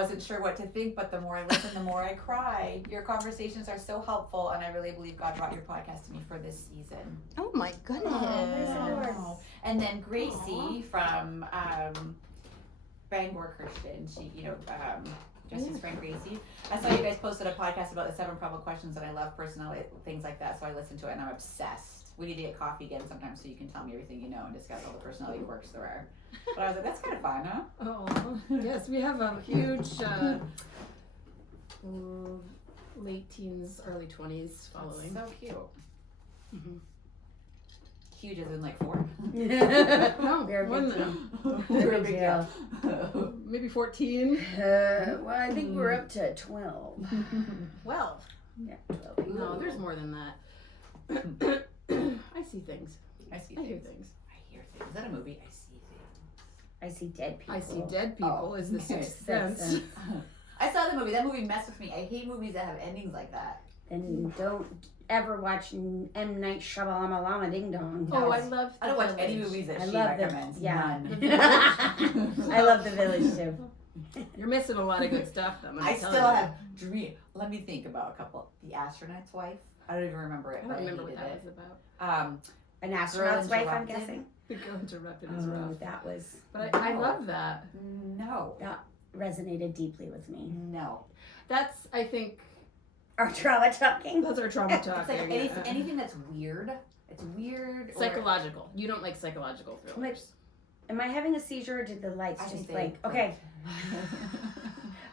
wasn't sure what to think, but the more I listen, the more I cry. Your conversations are so helpful, and I really believe God brought your podcast to me for this season. Oh my goodness. Oh. And then Gracie from Bangor Christian, she, Justice friend Gracie. I saw you guys posted a podcast about the 7 problem questions, and I love personality, things like that, so I listened to it, and I'm obsessed. We need to get coffee again sometime so you can tell me everything you know and discuss all the personality quirks there are. But I was like, that's kind of fun, huh? Oh, yes, we have a huge late teens, early 20s following. That's so cute. Mm-hmm. Huge as in like 4? No, Very more big than deal. Very big deal. that. Maybe 14. Well, I think we're up to 12. 12. Yeah, 12 people. No, there's more than that. I see things. I see I hear things. things. I hear things. Is that a movie? I see things. I see dead people. I see dead people is the okay. sixth Sixth sense. sense. I saw the movie. That movie messed with me. I hate movies that have endings like that. And don't ever watch M. Night Shyamalan Ding Dong. Oh, I love. I don't watch any movies that I she love them. recommends. Yeah. None. I love The Village too. You're missing a lot of good stuff. I still have dream. Let me think about a couple. The Astronaut's Wife. I don't even remember it. I but don't remember what hated that it. was about. An astronaut's wife, I'm Interrupted. guessing. The Girl Interrupted Oh, is rough. that was But I love that. No. resonated deeply with me. No. That's, I think, Our trauma talking. that's our trauma It's talking. like anything that's weird. It's weird. Psychological. You don't like psychological Like, thrillers. am I having a seizure or did the lights I just think they blink? blink. Okay.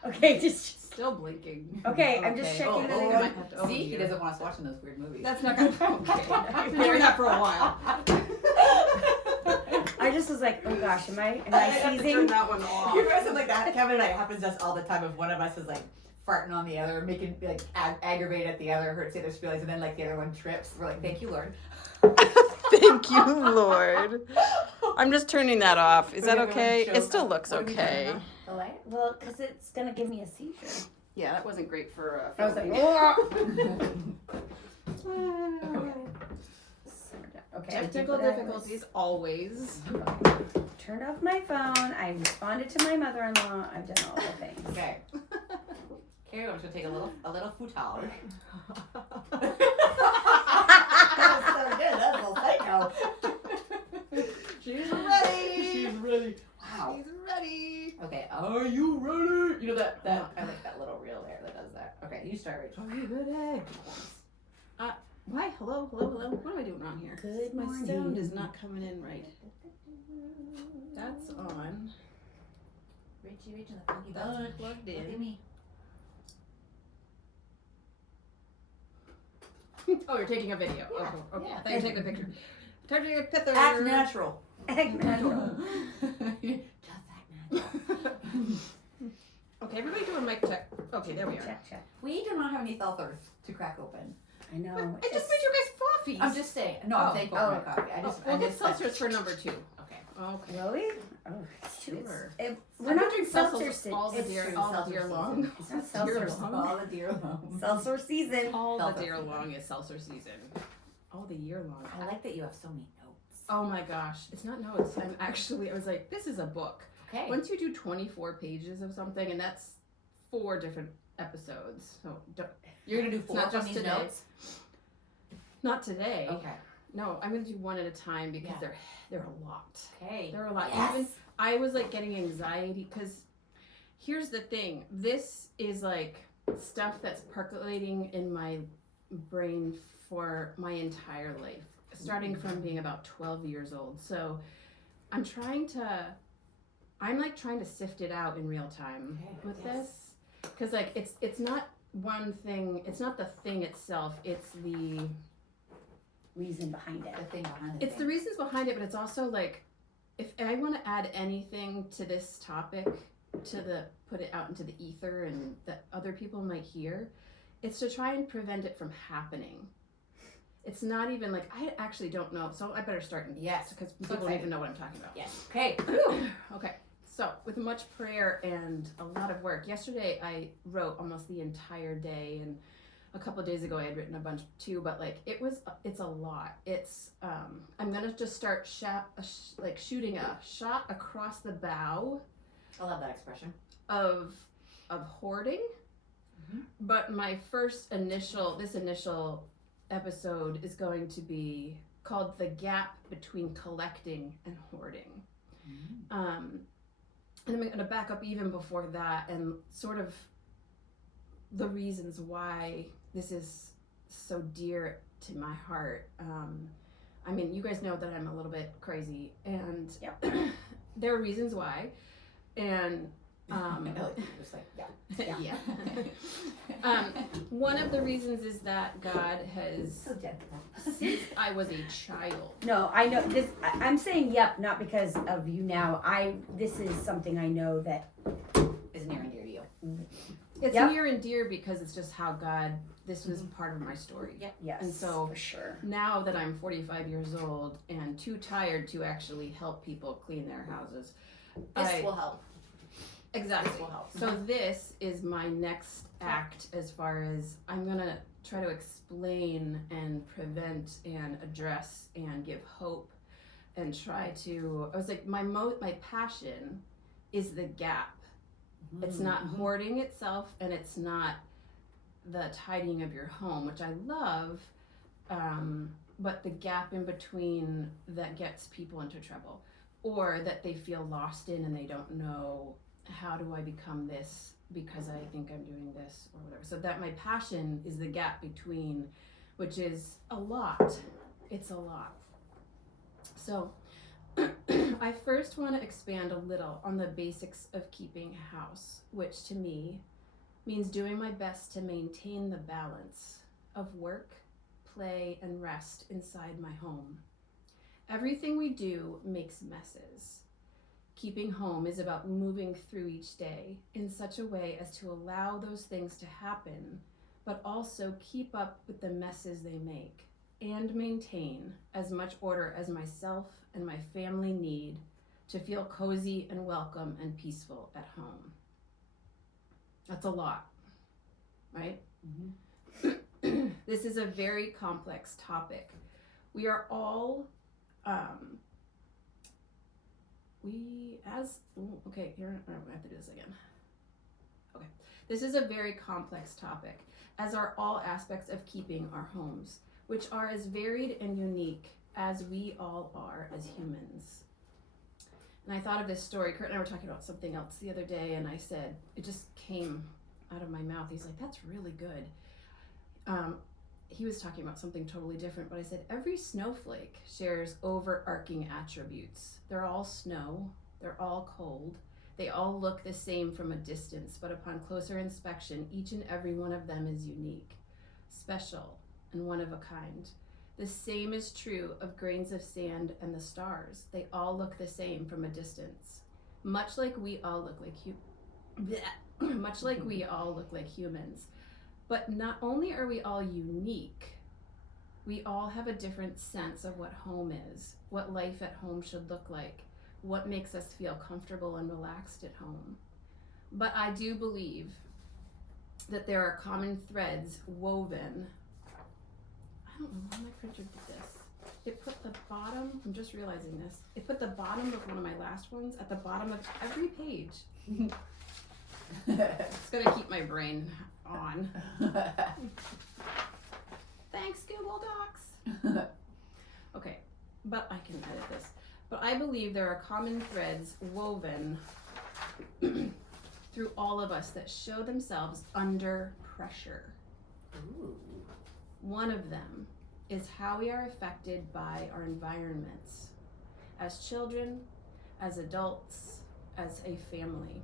Okay, just. Still blinking. Okay, I'm just checking that oh, I might have to- oh, See, he dear. doesn't want us watching those weird movies. That's not gonna. Okay, I've been doing that for a while. I just was like, oh gosh, am I I have to turn seizing? that one off. You know something like that? Kevin and I, it happens to us all the time. If one of us is like farting on the other, making like aggravated at the other, hurts the other's feelings, and then like the other one trips. We're like, thank you, Lord. Thank you, Lord. I'm just turning that off. Is that We're gonna okay? show- It still looks what are we okay. doing now? The light? Well, because it's gonna give me a seizure. Yeah, that wasn't great for. I was like, filming. okay. I Technical did what I was- difficulties always. Turned off my phone. I responded to my mother-in-law. I've done all the things. Okay. Carrie, I'm just gonna take a little futal. That was so good. That was a little psycho. She's ready. She's ready. Wow. She's ready. Okay, are you ready? You know that I like that little reel there that does that. Okay, you start, Rachel. Are you ready? Why? Hello. What am I doing wrong here? Good My morning. sound is not coming in right. That's on. Rachel, the funky That's bunch. plugged Look at in. me. Oh, you're taking a video. Yeah, Okay. yeah. I thought you were taking a picture. Time to take a picture. Act natural. Egg natural. Just act natural. Okay, everybody do a mic check. Okay, there we are. Check. We do not have any seltzers to crack open. I know. I just made you guys fluffies. I'm just saying. No, I'm Oh. thankful for my coffee. We'll get seltzers for number 2. Okay. Okay. Really? Oh, Sure. we're not doing seltzers seltzer all the it's deer seltzer long. It's not Deer seltzer long. All the deer long. seltzer season. All the Seltzer deer season. long is seltzer season. All the year long. I like that you have so many notes. Oh my gosh, it's not notes. I was like, this is a book. Okay. Once you do 24 pages of something, and that's 4 different episodes. So You're gonna do 4 not from just these today. notes? not today. Okay. No, I'm gonna do one at a time because Yeah. they're a lot. Okay. They're a lot. Yes. Even I was like getting anxiety because here's the thing. This is like stuff that's percolating in my brain for my entire life, starting from being about 12 years old. So I'm trying to sift it out in real time with Yes. this, because like it's not one thing. It's not the thing itself. It's the Reason behind it. The thing behind it. It's the reasons behind it, but it's also like, if I want to add anything to this topic, put it out into the ether and that other people might hear, it's to try and prevent it from happening. It's not even like, I actually don't know, so I better start Yes. because So people don't excited. even know what I'm talking about. Yes. Okay. Okay, so with much prayer and a lot of work, yesterday I wrote almost the entire day, and a couple of days ago I had written a bunch too, but like it's a lot. It's I'm gonna just start shooting a shot across the bow I love that expression. of of hoarding. Mhm. But my this initial episode is going to be called The Gap Between Collecting and Hoarding. And I'm going to back up even before that and sort of the reasons why this is so dear to my heart. I mean, you guys know that I'm a little bit crazy, and Yep. there are reasons why. And Just like, yeah. yeah. One of the reasons is that God has, So gentle. since I was a child, No, I know this. I'm saying yep, not because of you now. This is something I know that. Is near and dear to you. it's Yep. near and dear because it's just how God, this was part of my story. Yep. Yes, And so- for sure. Now that I'm 45 years old and too tired to actually help people clean their houses, This will help. exactly. This will help. So this is my next act as far as I'm gonna try to explain and prevent and address and give hope and try to. I was like, my passion is the gap. It's not hoarding itself, and it's not the tidying of your home, which I love, but the gap in between that gets people into trouble, or that they feel lost in and they don't know, how do I become this because I think I'm doing this or whatever. So that my passion is the gap between, which is a lot. It's a lot. So I first want to expand a little on the basics of keeping a house, which to me means doing my best to maintain the balance of work, play, and rest inside my home. Everything we do makes messes. Keeping home is about moving through each day in such a way as to allow those things to happen, but also keep up with the messes they make and maintain as much order as myself and my family need to feel cozy and welcome and peaceful at home. That's a lot, right? This is a very complex topic. We are all, okay, here, I have to do this again. Okay, this is a very complex topic, as are all aspects of keeping our homes, which are as varied and unique as we all are as humans. And I thought of this story. Kurt and I were talking about something else the other day, and I said, it just came out of my mouth. He's like, that's really good. He was talking about something totally different, but I said, every snowflake shares overarching attributes. They're all snow, they're all cold, they all look the same from a distance, but upon closer inspection, each and every one of them is unique, special, and one of a kind. The same is true of grains of sand and the stars. They all look the same from a distance, much like we all look like humans. But not only are we all unique, we all have a different sense of what home is, what life at home should look like, what makes us feel comfortable and relaxed at home. But I do believe that there are common threads woven. I don't know why my printer did this. It put the bottom, I'm just realizing this, it put the bottom of one of my last ones at the bottom of every page. It's gonna keep my brain on. Thanks, Google Docs. Okay, but I can edit this. But I believe there are common threads woven through all of us that show themselves under pressure. Ooh. One of them is how we are affected by our environments as children, as adults, as a family.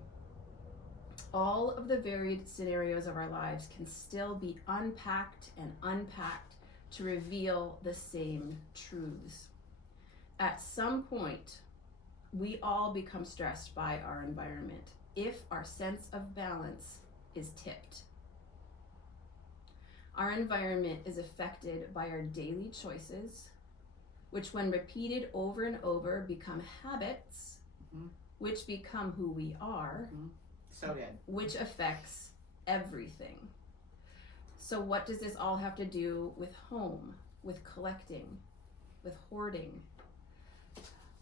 All of the varied scenarios of our lives can still be unpacked and unpacked to reveal the same truths. At some point, we all become stressed by our environment if our sense of balance is tipped. Our environment is affected by our daily choices, which when repeated over and over become habits, which become who we are. So good. Which affects everything. So what does this all have to do with home, with collecting, with hoarding?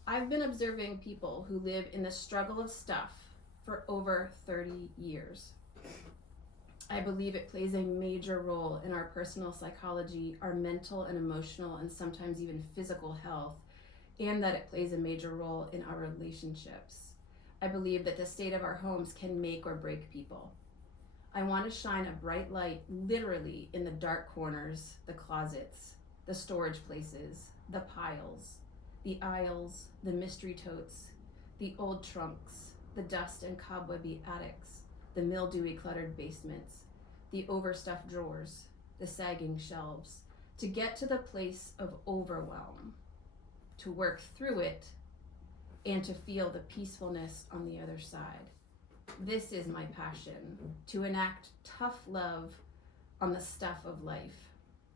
I've been observing people who live in the struggle of stuff for over 30 years. I believe it plays a major role in our personal psychology, our mental and emotional, and sometimes even physical health, and that it plays a major role in our relationships. I believe that the state of our homes can make or break people. I want to shine a bright light literally in the dark corners, the closets, the storage places, the piles, the aisles, the mystery totes, the old trunks, the dust and cobwebby attics, the mildewy cluttered basements, the overstuffed drawers, the sagging shelves, to get to the place of overwhelm, to work through it, and to feel the peacefulness on the other side. This is my passion, to enact tough love on the stuff of life,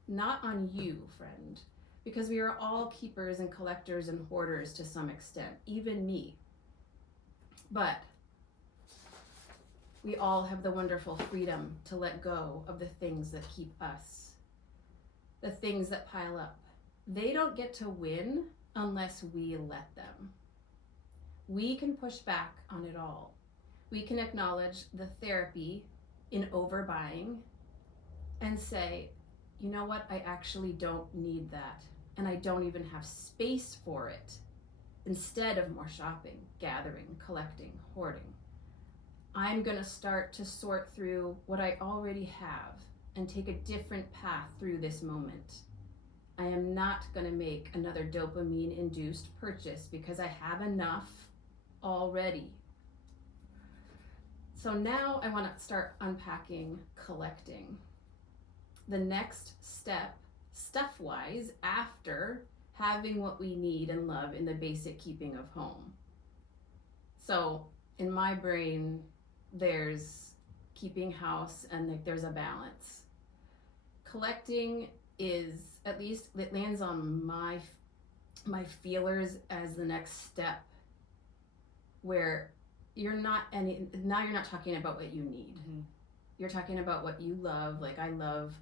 not on you, friend, because we are all keepers and collectors and hoarders to some extent, even me. But we all have the wonderful freedom to let go of the things that keep us, the things that pile up. They don't get to win unless we let them. We can push back on it all. We can acknowledge the therapy in overbuying and say, you know what, I actually don't need that, and I don't even have space for it, instead of more shopping, gathering, collecting, hoarding. I'm gonna start to sort through what I already have and take a different path through this moment. I am not gonna make another dopamine-induced purchase because I have enough already. So now I wanna start unpacking collecting. The next step, stuff-wise, after having what we need and love in the basic keeping of home. So in my brain, there's keeping house and like there's a balance. Collecting is, at least it lands on my feelers as the next step, where you're not talking about what you need. Mm-hmm. You're talking about what you love. Like I love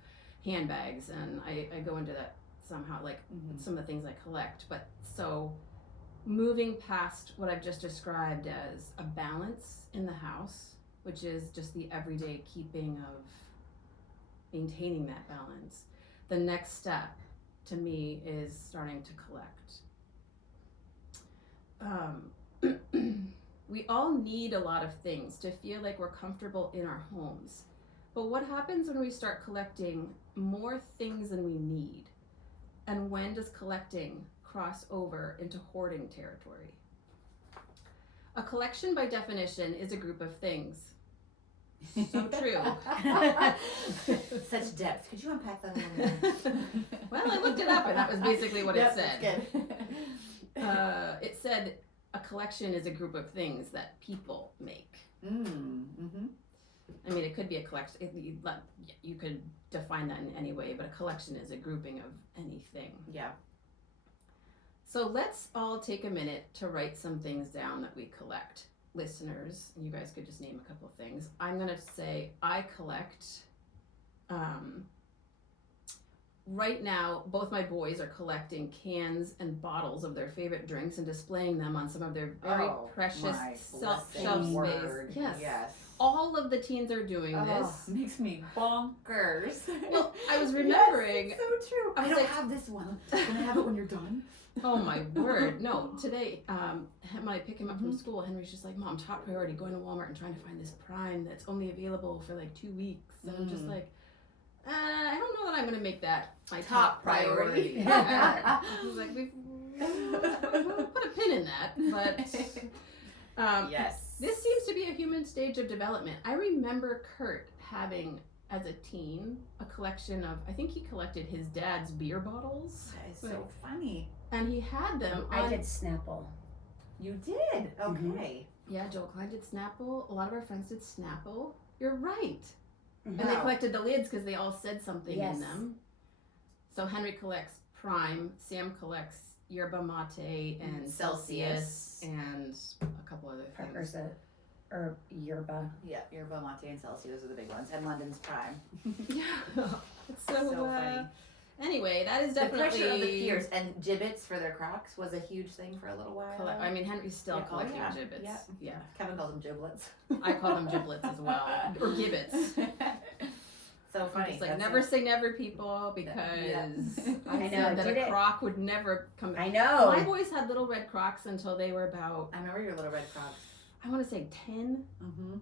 handbags, and I go into that somehow, like some of the things I collect. But so moving past what I've just described as a balance in the house, which is just the everyday keeping of maintaining that balance. The next step to me is starting to collect. We all need a lot of things to feel like we're comfortable in our homes. But what happens when we start collecting more things than we need? And when does collecting cross over into hoarding territory? A collection, by definition, is a group of things. So true. Such depth. Could you unpack that a little bit? Well, I looked it up, and that was basically what it said. That's good. It said a collection is a group of things that people make. Mm-hmm. I mean, it could be a collection. You could define that in any way, but a collection is a grouping of anything. Yeah. So let's all take a minute to write some things down that we collect. Listeners, and you guys could just name a couple of things. I'm going to say I collect, right now, both my boys are collecting cans and bottles of their favorite drinks and displaying them on some of their very precious shelf space. Yes. All of the teens are doing this. Makes me bonkers. Well, I was remembering. Yes, it's so true. I don't have this one. Can I have it when you're done? Oh my word. No, today, when I pick him up from school, Henry's just like, Mom, top priority, going to Walmart and trying to find this Prime that's only available for like 2 weeks. And I'm just like, I don't know that I'm going to make that my top priority. I was like, we'll put a pin in that. But yes. This seems to be a human stage of development. I remember Kurt having, as a teen, a collection of, I think he collected his dad's beer bottles. That is so funny. And he had them I did Snapple. You did? Okay. Yeah, Joel Klein did Snapple. A lot of our friends did Snapple. You're right. Mm-hmm. And they collected the lids because they all said something Yes. in them. So Henry collects Prime, Sam collects Yerba Mate and Celsius and a couple other things. Parker's or Yerba. Yeah, Yerba Mate and Celsius are the big ones. And London's Prime. Yeah. It's so funny. Anyway, that is The definitely pressure of the peers and gibbets for their Crocs was a huge thing for a little while. I mean, Henry's still collecting gibbets. Yeah. Yeah. Kevin calls them giblets. I call them giblets as well, or gibbets. funny. just like, That's never it. say never, people, because Yeah. I I know, said that did a it. Croc would never come. I know. My boys had little red Crocs until they were about, I remember your little red Crocs. I want to say 10. Mm-hmm.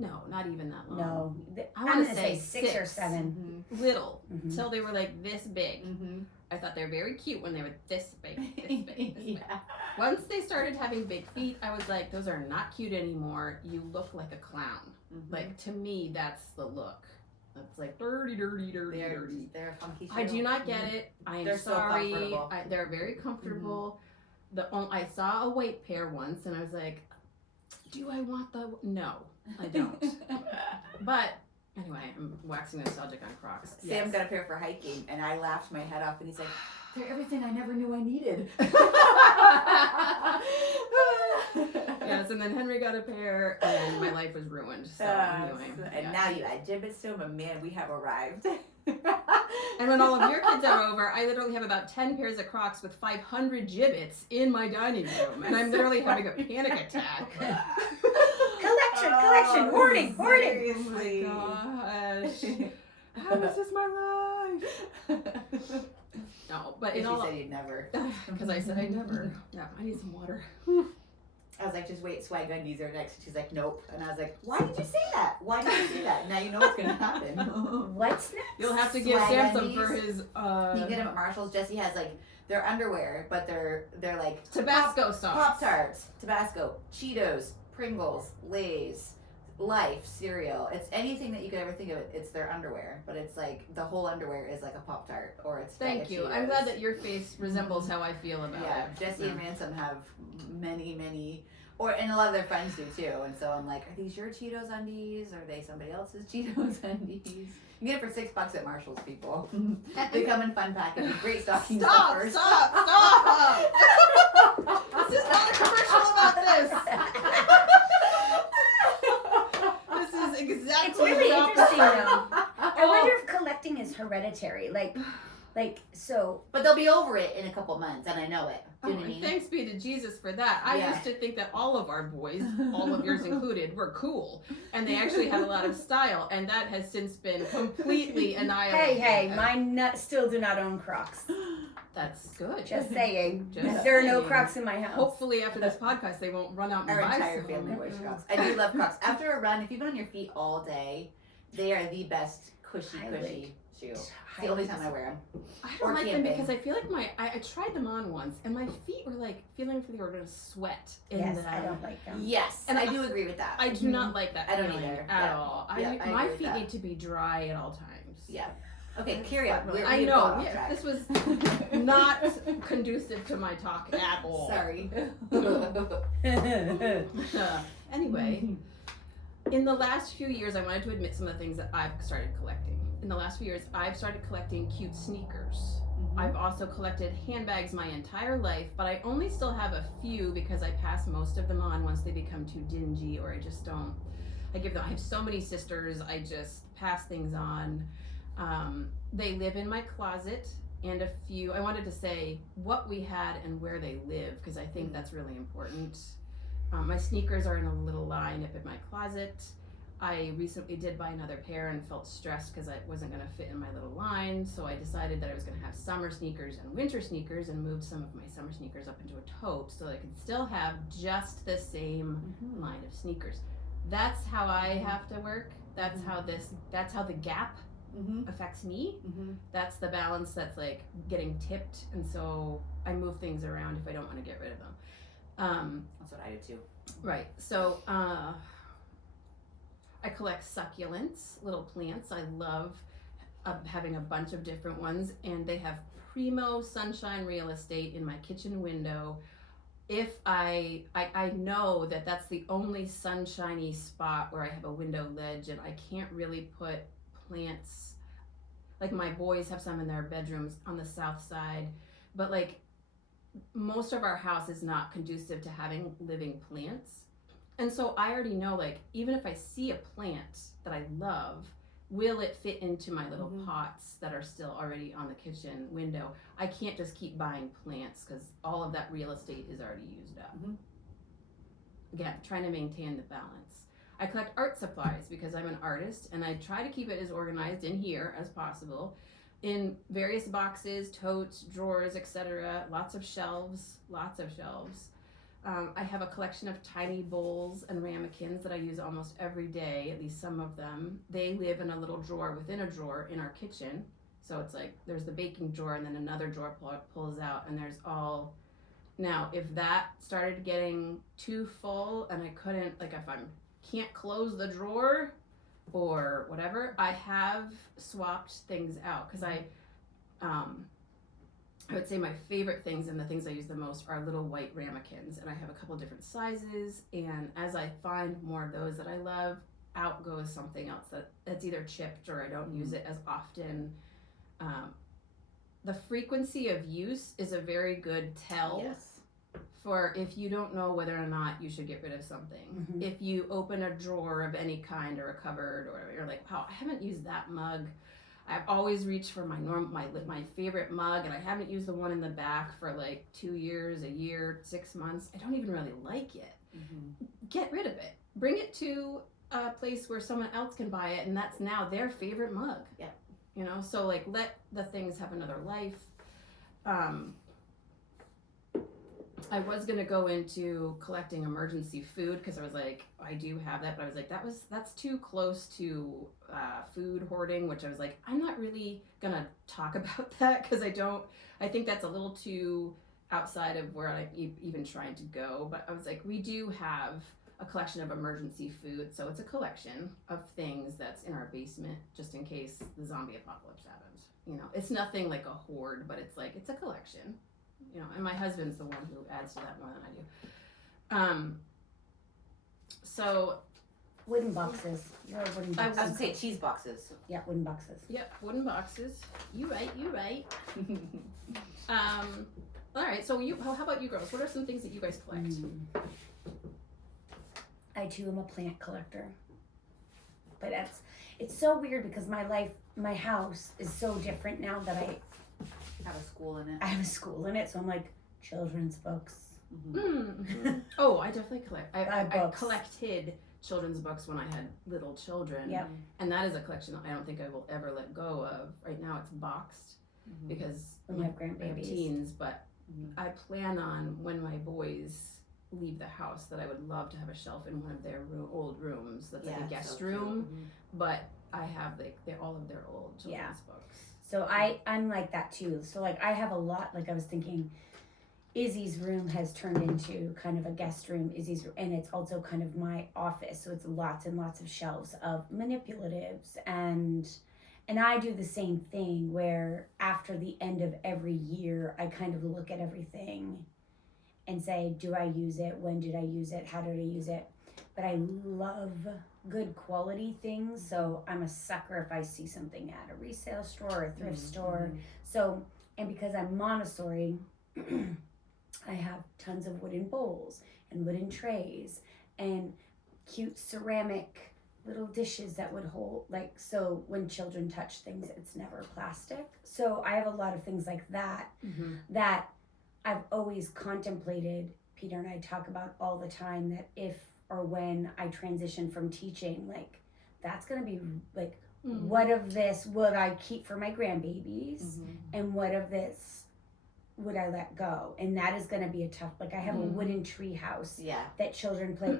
No, not even that long. No, I I'm wanna gonna say say 6 or six. 7. Little, Mhm. till they were like this big. Mm-hmm. I thought they were very cute when they were this big, this big, this big. Yeah. Once they started having big feet, I was like, those are not cute anymore. You look like a clown. Mhm. Like, to me, that's the look. It's like dirty, dirty, dirty, dirty. They're a funky I shoe. do not get it. I am They're so sorry. comfortable. They're very comfortable. I saw a white pair once, and I was like, do I want the... No, I don't. But... Anyway, I'm waxing nostalgic on Crocs. Sam got a pair for hiking, and I laughed my head off, and he's like, "They're everything I never knew I needed." Yes, and then Henry got a pair, and my life was ruined. So anyway, and yeah. now you add gibbets to them, and man, we have arrived. And when all of your kids are over, I literally have about 10 pairs of Crocs with 500 gibbets in my dining room, and I'm literally having a panic attack. Collection, hoarding. Seriously. Gosh, how is this my life? No, but If in you all, said you'd never. because I said I never. Yeah, I need some water. I was like, just wait, swag undies are next. She's like, nope. And I was like, why did you say that? Why did you say that? Now you know what's going to happen. What's next? You'll have to give Swag Sam some undies. for his You can get them at Marshall's. Jesse has like their underwear, but they're like Tabasco sauce. Pop Tarts, Tabasco, Cheetos, Pringles, Lay's, Life cereal. It's anything that you could ever think of. It's their underwear, but it's like the whole underwear is like a Pop Tart or it's. bag Thank of you. Cheetos. I'm glad that your face resembles how I feel about Yeah, it. Jesse Yeah. and Ransom have many, and a lot of their friends do too. And so I'm like, are these your Cheetos undies? Or are they somebody else's Cheetos undies? You can get it for $6 at Marshall's, people. They come in fun packaging. Great stocking Stop! stuffers. Stop! This is not a commercial about this. This is exactly It's really the opposite. interesting though. I wonder if collecting is hereditary. Like so. But they'll be over it in a couple months, and I know it. Do you know what I mean? Thanks be to Jesus for that. I Yeah. used to think that all of our boys, all of yours included, were cool. And they actually had a lot of style. And that has since been completely annihilated. Hey, mine still do not own Crocs. That's good. Just saying. Just There are no saying. Crocs in my house. Hopefully after this podcast they won't run out and Our buy entire some. family wears Crocs. I do love Crocs. After a run, if you've been on your feet all day, they are the best cushy shoe. It's the only time I wear them. I don't Or like them camping. because I feel like I tried them on once and my feet were like feeling like they were going to sweat. In Yes, the, I don't like them. Yes, And and I do agree with that. I do not like that I don't feeling either. at Yeah. all. Yeah, I My agree with feet that. need to be dry at all times. Yeah. Okay, carry on. I We've know. gone off Yeah, track. this was not conducive to my talk at all. Sorry. Anyway, in the last few years, I wanted to admit some of the things that I've started collecting. In the last few years, I've started collecting cute sneakers. I've also collected handbags my entire life, but I only still have a few because I pass most of them on once they become too dingy or I just don't. I have so many sisters, I just pass things on. They live in my closet and a few, I wanted to say what we had and where they live because I think that's really important. My sneakers are in a little line up in my closet. I recently did buy another pair and felt stressed because it wasn't going to fit in my little line, so I decided that I was going to have summer sneakers and winter sneakers and moved some of my summer sneakers up into a tote so that I could still have just the same line of sneakers. That's how I have to work. That's how the gap affects me. That's the balance that's like getting tipped, and so I move things around if I don't want to get rid of them. That's what I do too. Right. So I collect succulents, little plants. I love having a bunch of different ones, and they have primo sunshine real estate in my kitchen window. If I know that that's the only sunshiny spot where I have a window ledge, and I can't really put plants, like my boys have some in their bedrooms on the south side, but like most of our house is not conducive to having living plants. And so I already know, like, even if I see a plant that I love, will it fit into my little pots that are still already on the kitchen window? I can't just keep buying plants because all of that real estate is already used up. Again, trying to maintain the balance. I collect art supplies because I'm an artist, and I try to keep it as organized in here as possible, in various boxes, totes, drawers, etc. Lots of shelves. I have a collection of tiny bowls and ramekins that I use almost every day, at least some of them. They live in a little drawer within a drawer in our kitchen. So it's like there's the baking drawer and then another drawer pulls out, and there's all. Now, if that started getting too full and I couldn't, like if I can't close the drawer or whatever, I have swapped things out because I would say my favorite things and the things I use the most are little white ramekins, and I have a couple different sizes, and as I find more of those that I love, out goes something else that's either chipped or I don't use it as often. The frequency of use is a very good tell for if you don't know whether or not you should get rid of something. If you open a drawer of any kind or a cupboard or whatever, you're like, wow, I haven't used that mug. I've always reached for my favorite mug, and I haven't used the one in the back for like 2 years, a year, 6 months. I don't even really like it. Get rid of it. Bring it to a place where someone else can buy it, and that's now their favorite mug. Yeah. You know, so like let the things have another life. I was gonna go into collecting emergency food because I was like, I do have that, but I was like, that's too close to food hoarding, which I was like, I'm not really gonna talk about that because I think that's a little too outside of where I'm even trying to go. But I was like, we do have a collection of emergency food, so it's a collection of things that's in our basement just in case the zombie apocalypse happens. You know, it's nothing like a hoard, but it's like it's a collection. You know, and my husband's the one who adds to that more than I do. So Wooden boxes. You're a wooden I box. was gonna say cheese boxes. Yeah, wooden boxes. Yep, wooden boxes. You right. All right. So how about you girls? What are some things that you guys collect? I too am a plant collector. But it's so weird because my house is so different now that I Have a school in it. have a school in it, so I'm like children's books. Oh, I definitely collect. I Books. collected children's books when I had little children. Yep. And that is a collection I don't think I will ever let go of. Right now it's boxed because When you have I have grandbabies. teens, but I plan on when my boys leave the house that I would love to have a shelf in one of their old rooms that's like a guest room, but I have they're all of their old children's books. So I'm like that too. So like I have a lot, like I was thinking Izzy's room has turned into kind of a guest room. And it's also kind of my office. So it's lots and lots of shelves of manipulatives and I do the same thing where after the end of every year, I kind of look at everything and say, do I use it? When did I use it? How did I use it? But I love good quality things. So I'm a sucker if I see something at a resale store or a thrift store. So, and because I'm Montessori, I have tons of wooden bowls and wooden trays and cute ceramic little dishes that would hold, like, so when children touch things, it's never plastic. So I have a lot of things like that that I've always contemplated. Peter and I talk about all the time that if or when I transition from teaching, like, that's going to be like, what of this would I keep for my grandbabies and what of this would I let go? And that is going to be a tough, like I have a wooden tree house that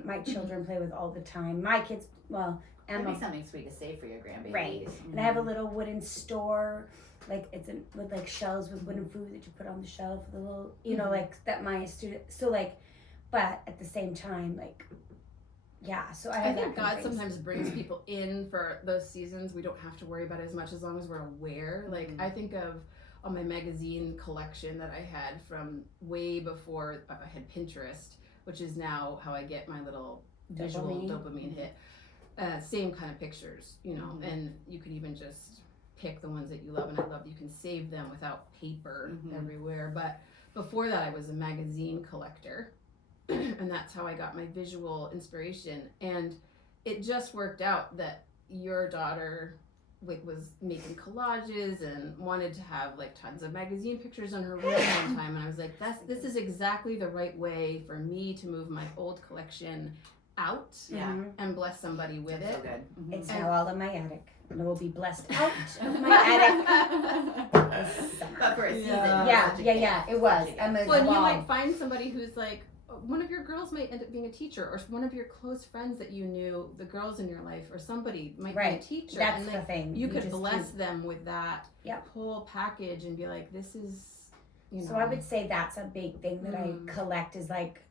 my children play with all the time. My kids, well, That'd Emma, be something sweet to save for your grandbabies. right. And I have a little wooden store, like it's with like shelves with wooden food that you put on the shelf, the little, you know, like that my student, so like, but at the same time, like, yeah, so I think God sometimes brings people in for those seasons. We don't have to worry about it as much as long as we're aware. Like I think of on my magazine collection that I had from way before I had Pinterest, which is now how I get my little visual dopamine hit. Same kind of pictures, you know, and you can even just pick the ones that you love, and I love that you can save them without paper everywhere. But before that, I was a magazine collector. And that's how I got my visual inspiration. And it just worked out that your daughter was making collages and wanted to have like tons of magazine pictures on her room one time. And I was like, this is exactly the right way for me to move my old collection out Yeah. Mhm. and bless somebody with That's it. so good. Mhm. It's And- now all in my attic. And it will be blessed out of my attic this summer. But for a season. Yeah, such a yeah, gift. yeah, it was. Such a gift. Emma's Well, and you mom. might find somebody who's like, one of your girls might end up being a teacher, or one of your close friends that you knew, the girls in your life, or somebody might be a Right. teacher. That's and the thing. you could just bless keep- them with that Yep. whole package and be like, this is, you know. So I would say that's a big thing that I Mm. collect is like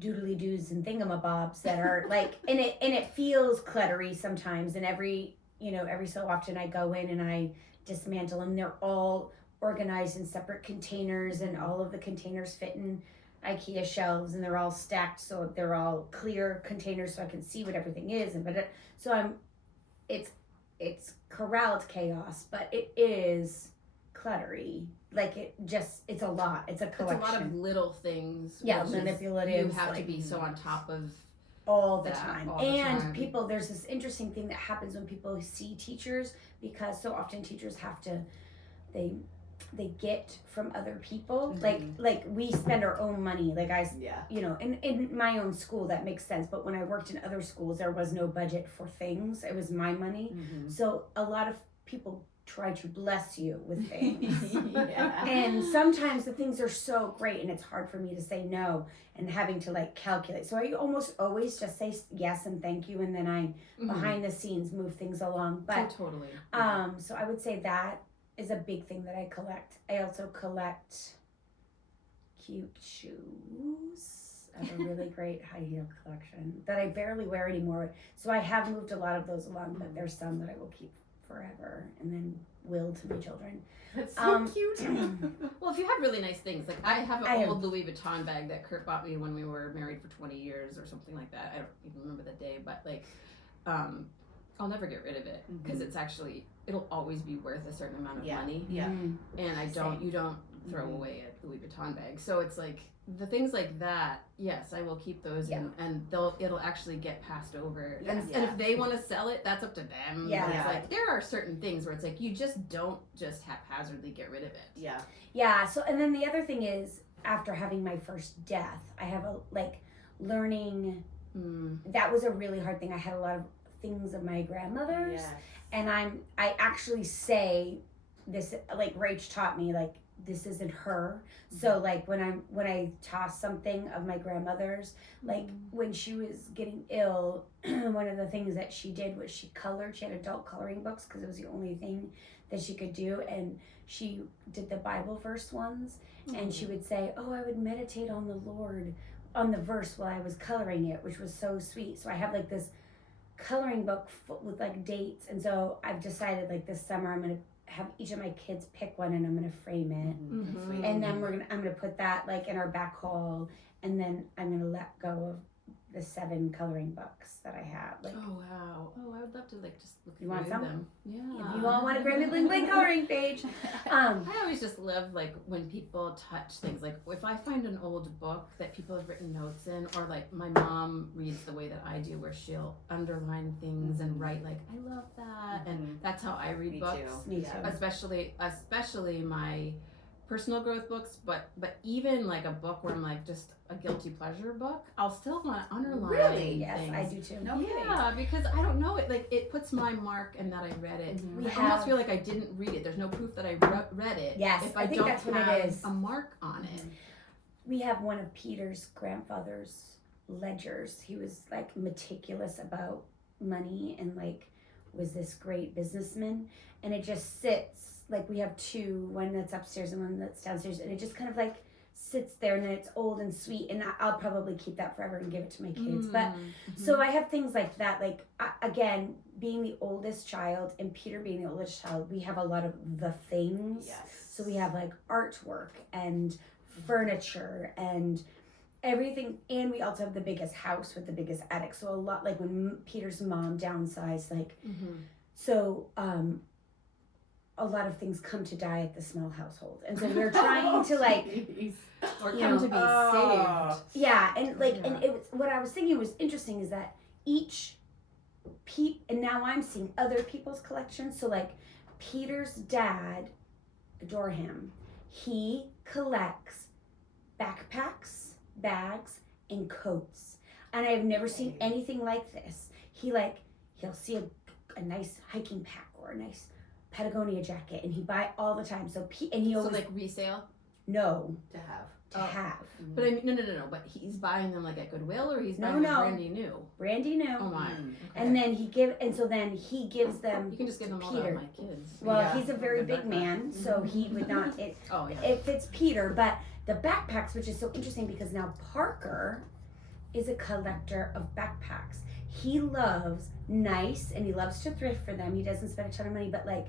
doodly doos and thingamabobs that are like and it feels cluttery sometimes, and every so often I go in and I dismantle them. They're all organized in separate containers, and all of the containers fit in IKEA shelves, and they're all stacked so they're all clear containers so I can see what everything is. And it's corralled chaos, but it is cluttery. Like it's a lot. It's a It's a collection. lot of little things. Yeah, which is- manipulative. You have to like, be so on top of. all the that time. all the And time. people, there's this interesting thing that happens when people see teachers, because so often teachers have to, they get from other people. Mhm. Like we spend our own money. Like Yeah. in my own school, that makes sense. But when I worked in other schools, there was no budget for things. It was my money. Mhm. So a lot of people try to bless you with things. Yeah. And sometimes the things are so great and it's hard for me to say no, and having to like calculate. So I almost always just say yes and thank you, and then I behind the scenes move things along. But totally. so I would say that is a big thing that I collect. I also collect cute shoes. I have a really great high heel collection that I barely wear anymore. So I have moved a lot of those along, but there's some that I will keep forever and then will to my children. That's so Um, cute. Well, if you have really nice things, like I have I an have- old Louis Vuitton bag that Kurt bought me when we were married for 20 years or something like that. I don't even remember the day, but like, I'll never get rid of it because it's actually, it'll always be worth a certain amount of Yeah. money. Yeah. And you don't throw Mhm. away a Louis Vuitton bag. So it's like the things like that, yes, I will keep those Yeah. and it'll actually get passed over. Yeah. And if they want to sell it, that's up to them. Yeah. But it's Yeah. like there are certain things where it's like you just don't just haphazardly get rid of it. Yeah. Yeah. So, and then the other thing is, after having my first death, I have learning. That was a really hard thing. I had a lot of things of my grandmother's, Yes. and I actually say this, like Rach taught me, like this isn't her. So like when I toss something of my grandmother's, like when she was getting ill, one of the things that she did was she colored. She had adult coloring books because it was the only thing that she could do, and she did the Bible verse ones, and she would say, "Oh, I would meditate on the Lord, on the verse while I was coloring it," which was so sweet. So I have like this coloring book with like dates, and so I've decided like this summer I'm gonna have each of my kids pick one, and I'm gonna frame it, That's sweet. and then I'm gonna put that like in our back hall, and then I'm gonna let go of the 7 coloring books that I have. Like, Oh wow! Oh, I would love to like just look You through want some? them. Yeah. if you all want a Grammy Bling Bling coloring page, I always just love like when people touch things. Like if I find an old book that people have written notes in, or like my mom reads the way that I do, where she'll underline things and write like I love that, and that's how I read Me books. too. Me Yeah. too. Especially my personal growth books, but even like a book where I'm like just a guilty pleasure book, I'll still want to underline Really? yes, things. I do too. No kidding. Yeah, because I don't know it. Like it puts my mark and that I read it. Mhm. We I have- almost feel like I didn't read it. There's no proof that I read it. Yes, if I I, think don't that's what it have is. a mark on it. We have one of Peter's grandfather's ledgers. He was like meticulous about money and like was this great businessman, and it just sits like we have 2, one that's upstairs and one that's downstairs, and it just kind of like sits there, and it's old and sweet, and I'll probably keep that forever and give it to my kids. But so I have things like that. Like again, being the oldest child and Peter being the oldest child, we have a lot of the things. Yes. So we have like artwork and furniture and everything, and we also have the biggest house with the biggest attic. So a lot, like when Peter's mom downsized, like so a lot of things come to die at the small household, and so we're trying to like or you come know, to be oh. saved. yeah, and like and Yeah. it was, what I was thinking was interesting is that each and now I'm seeing other people's collections. So like Peter's dad, adore him, he collects backpacks, bags, and coats. and I've never seen anything like this. He'll see a nice hiking pack or a nice Patagonia jacket, and he buy all the time. So he always like resale. no To have. to have But I mean, no. But he's buying them like at Goodwill, or he's No, buying them no. brandy new. brandy new. Oh my! Mm. And then he gives them You can just give to them all to Peter. my kids. Well, Yeah. he's a very Good big backpack. man, so he would not. Oh yeah. It fits Peter, but the backpacks, which is so interesting because now Parker is a collector of backpacks. He loves nice and he loves to thrift for them. He doesn't spend a ton of money, but like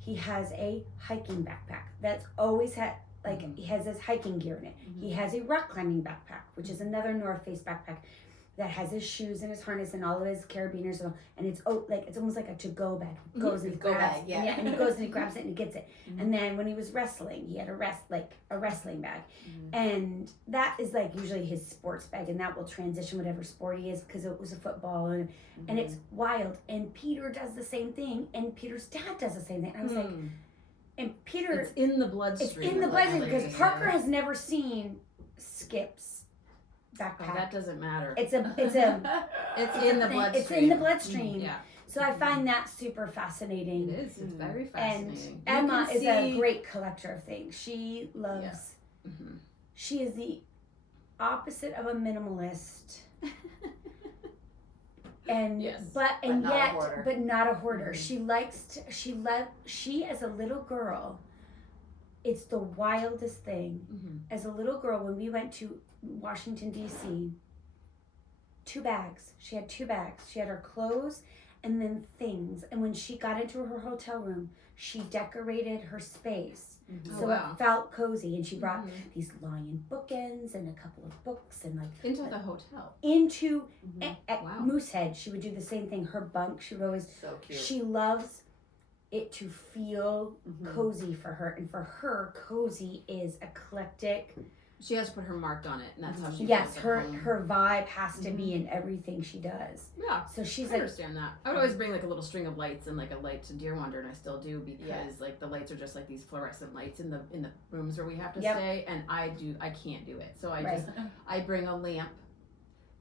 he has a hiking backpack that's always had like he has his hiking gear in it. He has a rock climbing backpack, which is another North Face backpack that has his shoes and his harness and all of his carabiners and it's almost like a to-go bag. He goes and he Go grabs bag, yeah. and he goes and he grabs it and he gets it. And then when he was wrestling, he had a wrestling bag, and that is like usually his sports bag, and that will transition whatever sport he is because it was a football and it's wild. And Peter does the same thing, and Peter's dad does the same thing. And I was like, and Peter, It's in the bloodstream. it's in the bloodstream because Like, Parker has never seen Skip's Oh, backpack. that doesn't matter. It's a It's in the thing. bloodstream. It's in the bloodstream. Yeah, So I find that super fascinating. it is. It's very And fascinating. Emma You is can a see- great collector of things. She loves. Mhm. She is the opposite of a minimalist, and Yes. but not a yet hoarder. but not a hoarder. She likes to. She as a little girl. It's the wildest thing. Mhm. As a little girl, when we went to Washington D.C., 2 bags. She had 2 bags. She had her clothes and then things. And when she got into her hotel room, she decorated her space Oh, so wow. it felt cozy. And she brought Mhm. these lion bookends and a couple of books and like Into the hotel. into Mhm. at Wow. Moosehead. She would do the same thing. Her bunk. She would always. So cute. She loves it to feel Mhm. cozy for her, and for her, cozy is eclectic. She has to put her mark on it, and that's how she. Yes, feels at her home. her vibe has to be in everything she does. Yeah. So she's I like, understand that. I would always bring like a little string of lights and like a light to Deer Wonder, and I still do because Yeah. like the lights are just like these fluorescent lights in the rooms where we have to Yep. stay, and I can't do it. So I Right. just I bring a lamp,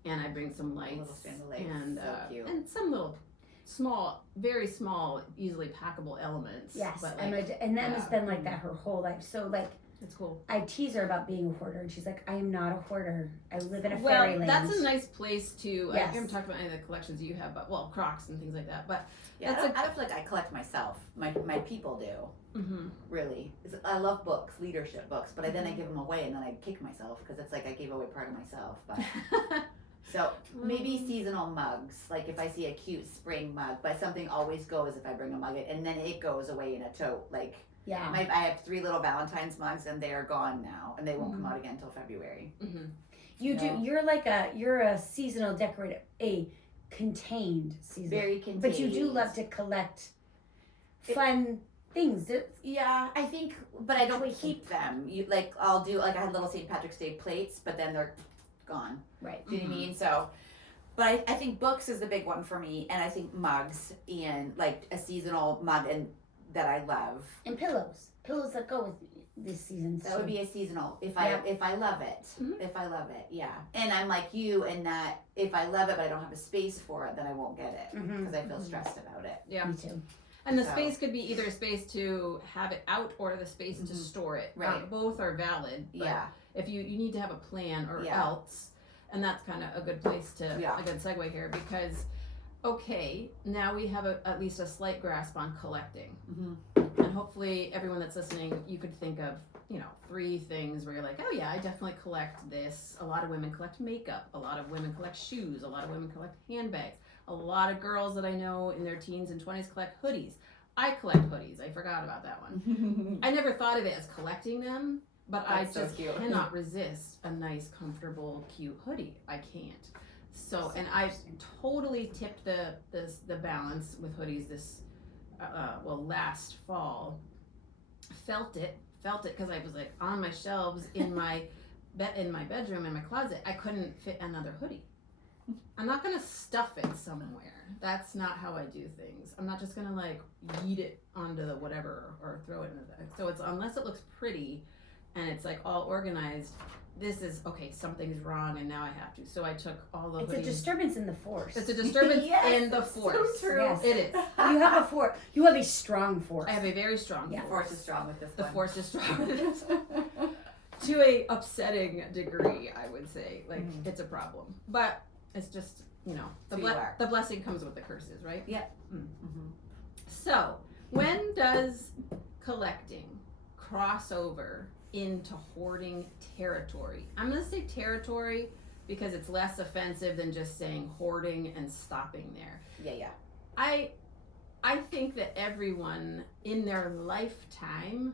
and I bring some lights, little string of lights. and So cute. and some little small, very small, easily packable elements. yes, but Emma, like, and Emma's yeah. been like that her whole life. So like, it's cool. I tease her about being a hoarder, and she's like, I am not a hoarder. I live in a Well, fairyland. that's a nice place to. I Yes. haven't talked about any of the collections you have, but well, Crocs and things like that. But Yeah, that's I don't feel like I collect myself. My people do. mm-hmm. Really. I love books, leadership books, but then I give them away and then I kick myself because it's like I gave away part of myself. But so maybe seasonal mugs, like if I see a cute spring mug, but something always goes if I bring a mug, and then it goes away in a tote. Like yeah. I have 3 little Valentine's mugs and they are gone now, and they won't come out again until February. Mm-hmm. You No. do. You're a seasonal decorator, a contained season. Very contained. But you do love to collect fun things. Yeah, I think, but I don't keep them. I'll do I had little St. Patrick's Day plates, but then they're gone. Right. Do you know what I mean? So, but I think books is the big one for me, and I think mugs and like a seasonal mug and that I love. And pillows that go with this season. That would be a seasonal if Yeah. I love it. Mhm. If I love it, yeah. And I'm like you in that if I love it but I don't have a space for it, then I won't get it Mhm. because I feel stressed about it. Yeah. Me too. And the So- space could be either a space to have it out or the space to store it. Right. Both are valid. But Yeah. if you need to have a plan or Yeah. else, and that's kind of a good place to, Yeah. a good segue here because, okay, now we have at least a slight grasp on collecting. Mm-hmm. And hopefully everyone that's listening, you could think of, 3 things where you're like, oh yeah, I definitely collect this. A lot of women collect makeup. A lot of women collect shoes. A lot of women collect handbags. A lot of girls that I know in their teens and 20s collect hoodies. I collect hoodies. I forgot about that one. I never thought of it as collecting them, but That's I so just cute. cannot resist a nice, comfortable, cute hoodie. I can't. So, and I totally tipped the balance with hoodies this, last fall. Felt it because I was like on my shelves in my bedroom in my closet. I couldn't fit another hoodie. I'm not gonna stuff it somewhere. That's not how I do things. I'm not just gonna like yeet it onto the whatever or throw it in the bag. So it's unless it looks pretty and it's like all organized, this is okay, something's wrong and now I have to. So I took all the It's a hoodies. disturbance in the force. It's a disturbance Yes, in the it's so force. true. Yes. It is. You have a force. You have a strong force. I have a very strong Yeah. The force. force is strong with this The one. force is strong. To a upsetting degree, I would say. Like, it's a problem. But it's just, you know, Who you are. the blessing comes with the curses, right? Mm-hmm. So, when does collecting cross over into hoarding territory? I'm going to say territory because it's less offensive than just saying hoarding and stopping there. Yeah. I think that everyone in their lifetime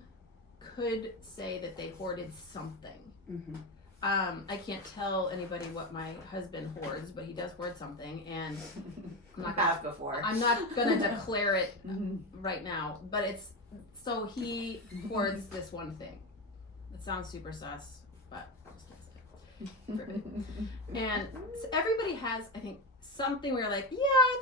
could say that they hoarded something. Mm-hmm. I can't tell anybody what my husband hoards, but he does hoard something, and I'm not gonna declare it right now. But it's so he hoards this one thing. It sounds super sus, but I just can't say it. And so everybody has, I think, something where you're like, yeah,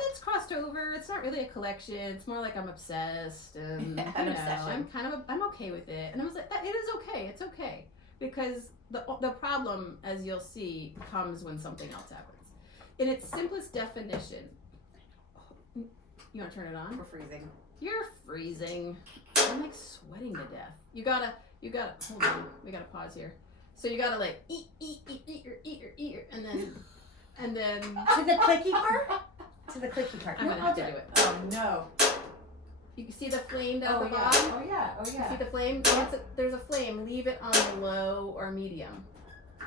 that's crossed over. It's not really a collection. It's more like I'm obsessed, and An obsession. I'm okay with it. And I was like, it is okay. It's okay, because the problem, as you'll see, comes when something else happens. In its simplest definition, you want to turn it on? We're freezing. You're freezing. I'm like sweating to death. You gotta hold on. We gotta pause here. So you gotta like eat, and then To the clicky part? To the clicky part. I'm gonna have to do it. Oh no. You can see the flame down the yeah. bottom. Oh yeah. You see the flame? Once there's a flame, leave it on the low or medium.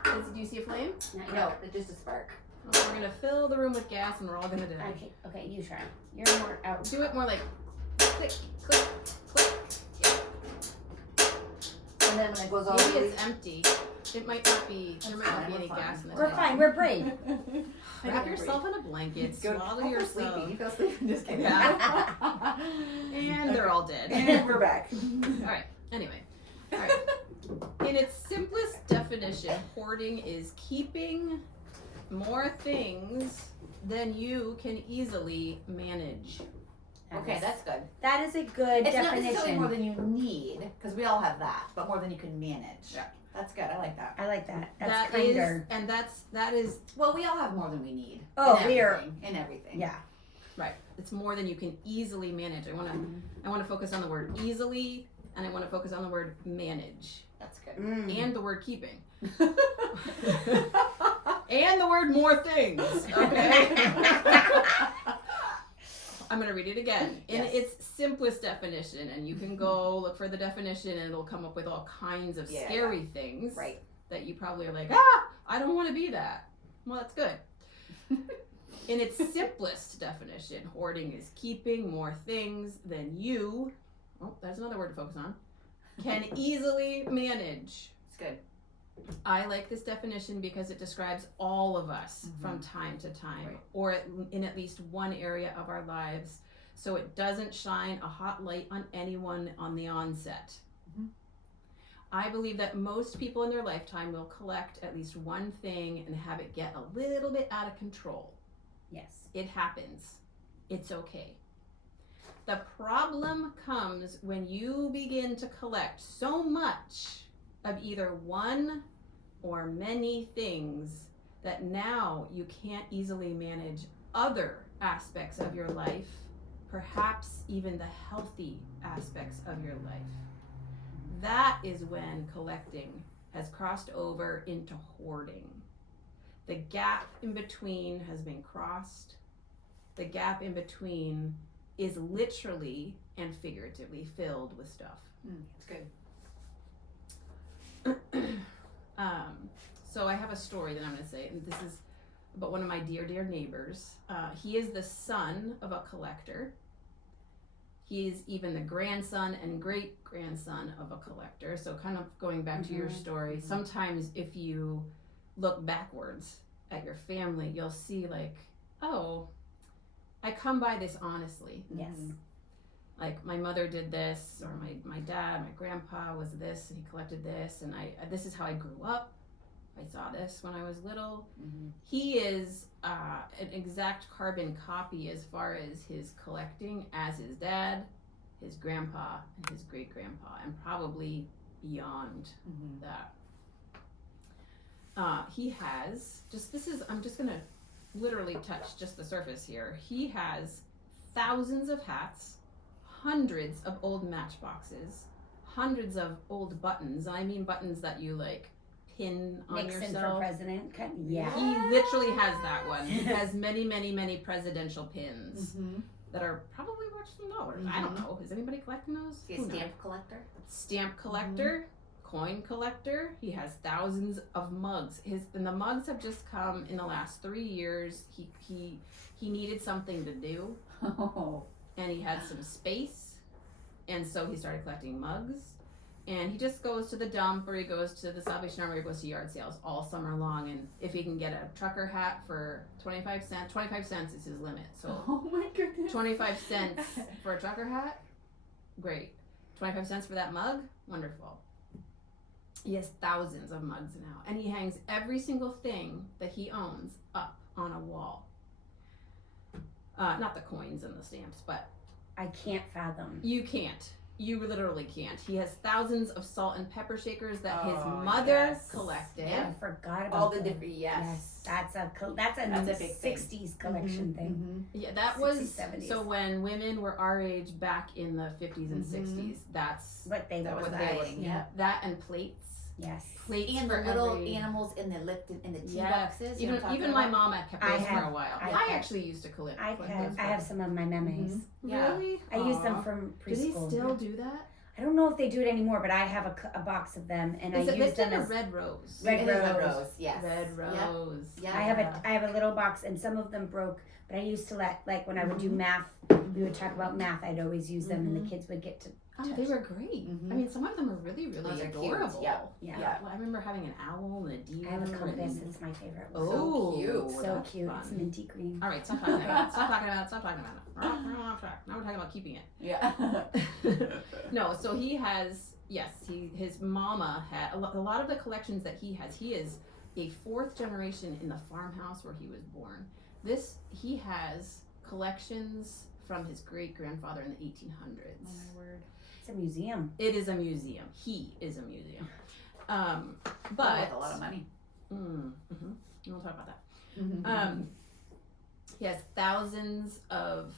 Do you see a flame? No, it's just a spark. Well, we're gonna fill the room with gas and we're all gonna die. Okay, you try. You're more out. Do it more like click, click, click. And then when it goes all Maybe the way. it's empty. It might not be. There might not be any gas in the We're tank. fine. We're brave. Wrap yourself in a blanket. Swallow I feel yourself. sleepy. You feel sleepy? Just kidding. Yeah. And they're all dead. And we're back. All right. Anyway. All right. In its simplest definition, hoarding is keeping more things than you can easily manage. Okay, that's good. That is a good It's not necessarily definition. more than you need, because we all have that, but more than you can manage. Yeah. That's good. I like that. I like that. That's That is, kinder. and that is Well, we all have more than we need. Oh, in we are- everything, in everything. Yeah. right. It's more than you can easily manage. I want to focus on the word easily, and I want to focus on the word manage, That's good. and the word keeping, and the word more things. Okay. I'm going to read it again. In Yes. its simplest definition, and you can go look for the definition and it'll come up with all kinds of Yeah, scary things Right. that you probably are like, I don't want to be that. Well, that's good. In its simplest definition, hoarding is keeping more things than you, that's another word to focus on, can easily manage. It's good. I like this definition because it describes all of us from time to time, Right. or in at least one area of our lives, so it doesn't shine a hot light on anyone on the onset. I believe that most people in their lifetime will collect at least one thing and have it get a little bit out of control. Yes. It happens. It's okay. The problem comes when you begin to collect so much of either one or many things that now you can't easily manage other aspects of your life, perhaps even the healthy aspects of your life. That is when collecting has crossed over into hoarding. The gap in between has been crossed. The gap in between is literally and figuratively filled with stuff. It's good. So I have a story that I'm going to say, and this is about one of my dear neighbors. He is the son of a collector. He is even the grandson and great-grandson of a collector. So kind of going back to your story, sometimes if you look backwards at your family, you'll see like, oh, I come by this honestly. Yes. Like my mother did this, or my dad, my grandpa was this, and he collected this, and this is how I grew up. I saw this when I was little. He is an exact carbon copy as far as his collecting as his dad, his grandpa, and his great grandpa, and probably beyond Mhm. that. He has I'm just gonna literally touch just the surface here. He has thousands of hats, hundreds of old matchboxes, hundreds of old buttons. I mean buttons that you like pin on Nixon for yourself. president. Yeah. He literally has that one. He has many, many, many presidential pins Mhm. that are probably worth some dollars. I don't know. Is anybody collecting those? Is he a Who knows? stamp collector? Stamp collector, coin collector. He has thousands of mugs. And the mugs have just come in the last 3 years. He needed something to do, Oh. and he had some space, and so he started collecting mugs. And he just goes to the dump, or he goes to the Salvation Army, or he goes to yard sales all summer long. And if he can get a trucker hat for 25 cents is his limit. So Oh my goodness. 25 cents for a trucker hat, great. 25 cents for that mug, wonderful. He has thousands of mugs now, and he hangs every single thing that he owns up on a wall. Not the coins and the stamps, but I can't fathom. you can't. You literally can't. He has thousands of salt and pepper shakers that his Oh, mother yes. collected. Yeah. I forgot about All the them. different, yes. Yes, that's a That's a big thing. 60s collection thing. Yeah, that 60s, was 70s. so when women were our age back in the 50s and Mhm. 60s. That's What they That were was what the they were. thing, yeah. That and plates. Yes. Plates And for the little every- animals in the tea Yes. boxes. You know what I'm Even talking my about? mom had kept I those for have- a while. I I have- actually used to collect. those I have some of my memories. Yeah. Really? I use them Aw. from Do they preschool. still do that? I don't know if they do it anymore, but I have a box of them, and Is I it use listed them a as red rose? Red It is Rose. Rose, yes. Red Yep. rose. Yeah. I have a little box, and some of them broke. But I used to like when I would do Mm-hmm. math, we would talk about math. I'd always use them, and the kids would get to. Oh, they were great. Mhm. I mean, some of them are really, really Those are cute. adorable. Yep. Yeah. Yeah. Well, I remember having an owl and a deer. I have a compass. and- It's my favorite. one. Oh, cute. so that's cute. fun. It's minty green. All right, stop talking about it. Stop talking about it. Stop talking about it. We're off track. Now we're talking about keeping it. Yeah. No, so he has, his mama had a lot of the collections that he has. He is a 4th generation in the farmhouse where he was born. He has collections from his great grandfather in the 1800s. Oh my word. It's a museum. It is a museum. He is a museum. But With a lot of money. We'll talk about that. Mm-hmm. He has thousands of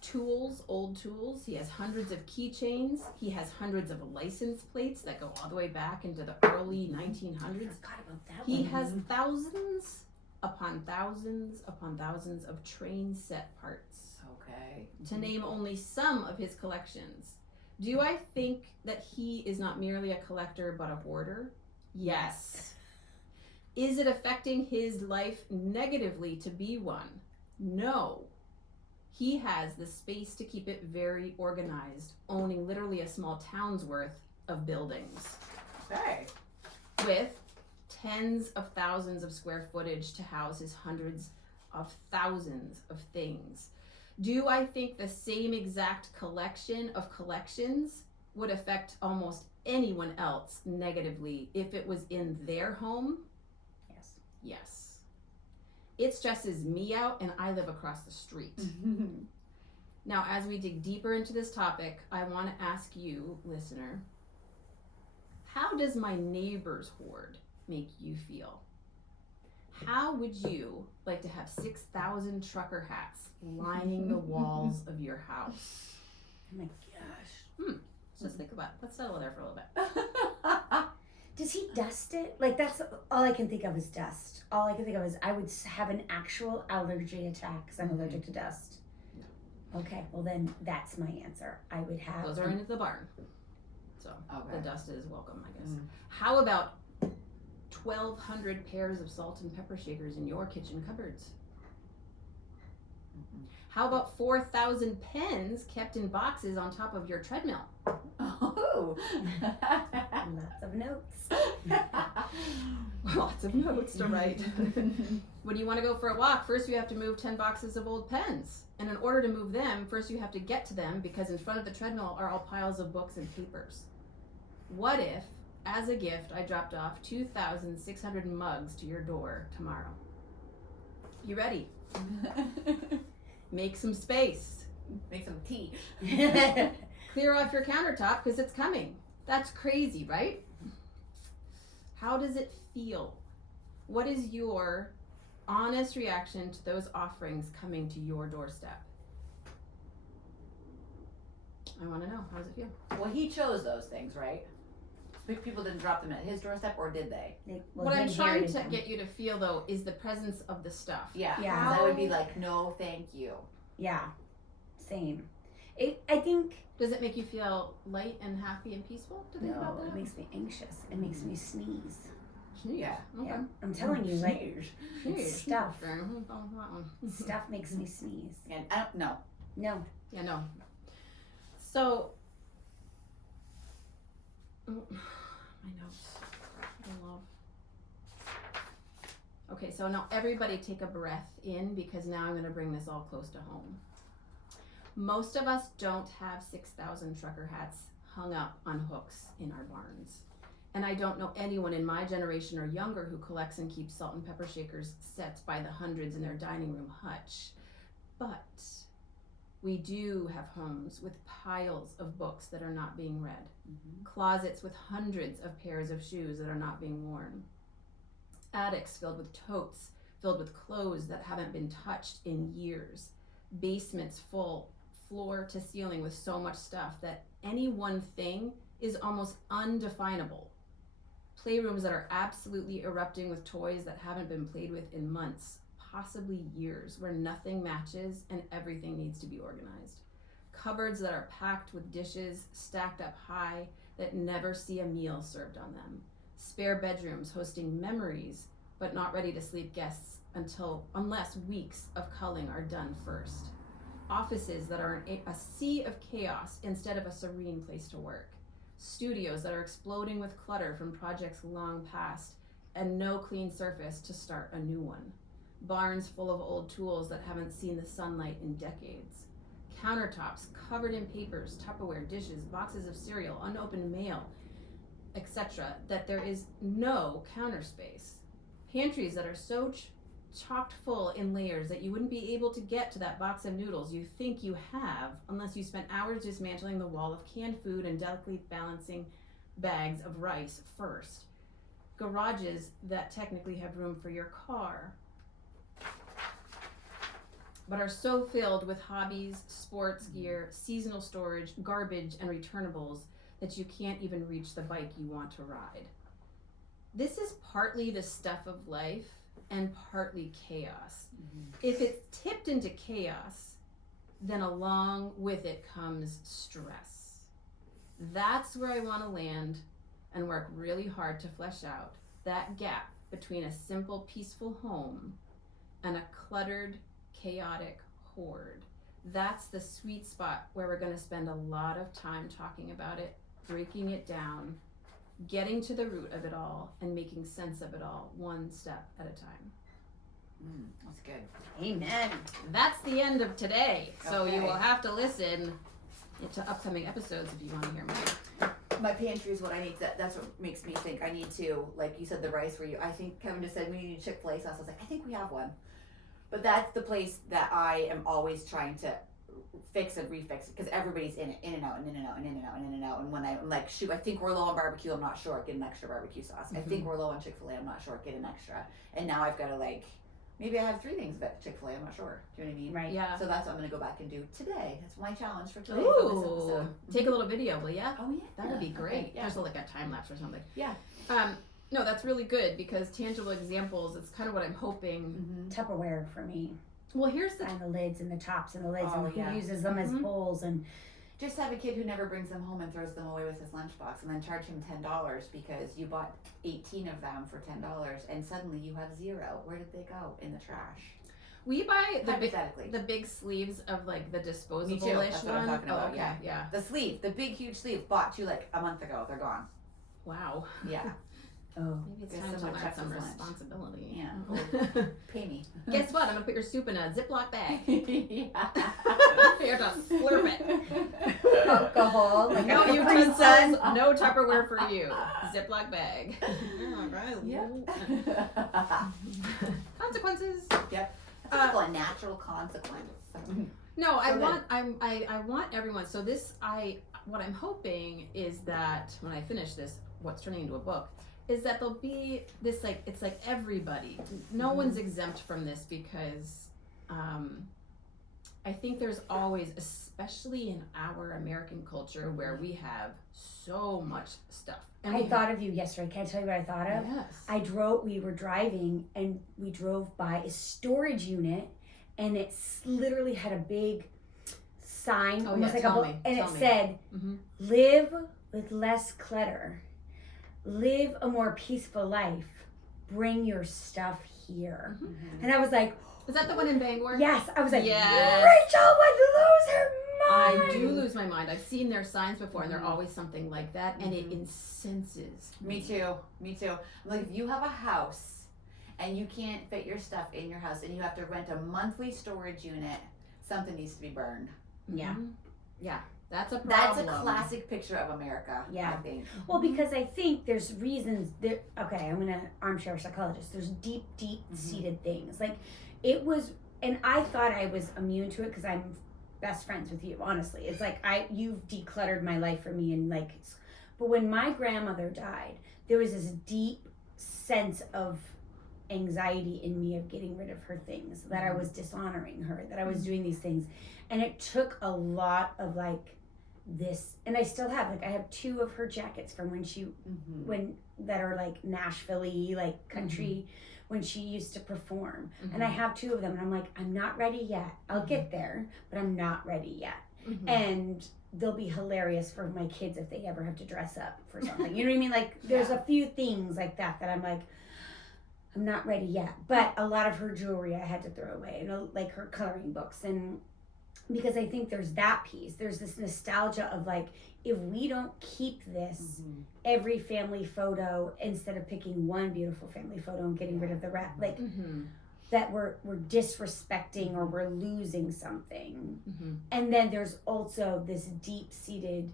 tools, old tools. He has hundreds of keychains. He has hundreds of license plates that go all the way back into the early 1900s. I forgot about that He one. has thousands upon thousands upon thousands of train set parts, Okay. to name only some of his collections. Do I think that he is not merely a collector but a hoarder? Yes. Is it affecting his life negatively to be one? No. He has the space to keep it very organized, owning literally a small town's worth of buildings Okay. with tens of thousands of square footage to house his hundreds of thousands of things. Do I think the same exact collection of collections would affect almost anyone else negatively if it was in their home? Yes. Yes. It stresses me out, and I live across the street. Now, as we dig deeper into this topic, I want to ask you, listener, how does my neighbor's hoard make you feel? How would you like to have 6,000 trucker hats lining the walls of your house? Oh my gosh. Just think about it. Let's settle there for a little bit. Does he dust it? Like, that's all I can think of is dust. All I can think of is I would have an actual allergy attack because I'm allergic to dust. Okay, well then that's my answer. I would have. Those are into the barn. So Okay. the dust is welcome, I guess. Mm. How about 1,200 pairs of salt and pepper shakers in your kitchen cupboards? How about 4,000 pens kept in boxes on top of your treadmill? Oh. Lots of notes. Lots of notes to write. When you want to go for a walk, first you have to move 10 boxes of old pens. And in order to move them, first you have to get to them because in front of the treadmill are all piles of books and papers. What if, as a gift, I dropped off 2,600 mugs to your door tomorrow? You ready? Make some space. Make some tea. Clear off your countertop because it's coming. That's crazy, right? How does it feel? What is your honest reaction to those offerings coming to your doorstep? I want to know. How does it feel? Well, he chose those things, right? People didn't drop them at his doorstep, or did they? What I'm trying to get you to feel, though, is the presence of the stuff. Yeah. Yeah. 'Cause I would be like, no, thank you. Yeah, same. I think Does it make you feel light and happy and peaceful to think about no, that? it makes me anxious. It makes me sneeze. Yeah. Okay. Yeah, I'm telling you, like Sneeze. it's stuff. Yeah, Stuff makes me sneeze. And I don't know. No. no. So, my notes. I love. Okay, so now everybody take a breath in, because now I'm going to bring this all close to home. Most of us don't have 6,000 trucker hats hung up on hooks in our barns. And I don't know anyone in my generation or younger who collects and keeps salt and pepper shakers sets by the hundreds in their dining room hutch. But we do have homes with piles of books that are not being read. Closets with hundreds of pairs of shoes that are not being worn. Attics filled with totes, filled with clothes that haven't been touched in years. Basements full, floor to ceiling, with so much stuff that any one thing is almost undefinable. Playrooms that are absolutely erupting with toys that haven't been played with in months, possibly years, where nothing matches and everything needs to be organized. Cupboards that are packed with dishes stacked up high that never see a meal served on them. Spare bedrooms hosting memories but not ready to sleep guests unless weeks of culling are done first. Offices that are a sea of chaos instead of a serene place to work. Studios that are exploding with clutter from projects long past and no clean surface to start a new one. Barns full of old tools that haven't seen the sunlight in decades. Countertops covered in papers, Tupperware, dishes, boxes of cereal, unopened mail, etc., that there is no counter space. Pantries that are so chocked full in layers that you wouldn't be able to get to that box of noodles you think you have unless you spent hours dismantling the wall of canned food and delicately balancing bags of rice first. Garages that technically have room for your car, but are so filled with hobbies, sports gear, seasonal storage, garbage, and returnables that you can't even reach the bike you want to ride. This is partly the stuff of life and partly chaos. If it's tipped into chaos, then along with it comes stress. That's where I want to land and work really hard to flesh out that gap between a simple, peaceful home and a cluttered, chaotic hoard. That's the sweet spot where we're going to spend a lot of time talking about it, breaking it down, getting to the root of it all, and making sense of it all, one step at a time. That's good. Amen. That's the end of today. So you Okay. will have to listen to upcoming episodes if you want to hear more. My pantry is what I need. That's what makes me think I need to, like you said, the rice where I think Kevin just said we need Chick-fil-A sauce. I was like, I think we have one. But that's the place that I am always trying to fix and refix it, because everybody's in it, in and out, and in and out, and in and out, and in and out. And when I'm like, shoot, I think we're low on barbecue, I'm not sure, get an extra barbecue sauce. I think we're low on Chick-fil-A, I'm not sure, get an extra. And now I've got to, like, maybe I have 3 things about Chick-fil-A, I'm not sure. Do you know what I mean? Right. Yeah. So that's what I'm going to go back and do today. That's my challenge for today. For this Ooh. episode. Take a little video, will ya? Oh, yeah. That would be great. Okay, yeah. Just like a time lapse or something. Yeah. No, that's really good, because tangible examples, it's kind of what I'm hoping. Tupperware for me. Well, here's the And the lids and the tops and the lids Oh, and who yeah. uses them as bowls and Just have a kid who never brings them home and throws them away with his lunchbox, and then charge him $10 because you bought 18 of them for $10, and suddenly you have 0. Where did they go? In the trash. we buy Hypothetically. the big sleeves of like the disposable-ish Me too. That's what I'm one. talking about, okay, yeah. yeah. The sleeve, the big huge sleeve, bought you like a month ago. They're gone. Wow. Yeah. oh. Maybe it's Guess time to someone learn checks some his lunch. responsibility. Yeah. Pay me. Guess what? I'm gonna put your soup in a Ziploc bag. Yeah. You're gonna slurp it. Alcohol. Like No a Capri utensils, Sun. no Tupperware for you. Ziploc bag. Yeah. Consequences. Yep. That's what I call a natural consequence. No, I So want I want everyone. So what I'm hoping is that when I finish this, what's turning into a book, is that there'll be this like it's like everybody. No one's exempt from this because I think there's always, especially in our American culture, where we have so much stuff. And I thought of you yesterday. Can I tell you what I thought of? Yes. We were driving and we drove by a storage unit and it literally had a big sign, Oh, almost yeah, like tell a me, and tell it me. said, Mm-hmm. live with less clutter. Live a more peaceful life. Bring your stuff here. Mm-hmm. And I was like, Is that the one in Bangor? yes. I was like, Yes. Rachel would lose her mind. I do lose my mind. I've seen their signs before, and they're always something like that, and it incenses Me too. I'm like, if you have a house and you can't fit your stuff in your house and you have to rent a monthly storage unit, something needs to be burned. Yeah. Mhm. Yeah, that's a That's problem. a classic picture of America, Yeah. I think. Well, because I think there's reasons that, okay, I'm gonna armchair psychologist. There's deep seated things. Like it was, and I thought I was immune to it because I'm best friends with you, honestly. It's like you've decluttered my life for me and like, but when my grandmother died, there was this deep sense of anxiety in me of getting rid of her things, that I was dishonoring her, that I was doing these things. And it took a lot of like this, and I still have, like I have 2 of her jackets from when she that are like Nashville-y, like country, when she used to perform. And I have 2 of them, and I'm like, I'm not ready yet. I'll get there, but I'm not ready yet. And they'll be hilarious for my kids if they ever have to dress up for something. You know what I mean? Like there's a few things like that I'm like, I'm not ready yet. But a lot of her jewelry I had to throw away, and like her coloring books, and because I think there's that piece. There's this nostalgia of like, if we don't keep this, every family photo, instead of picking one beautiful family photo and getting rid of the rest, like that we're disrespecting or we're losing something. And then there's also this deep-seated,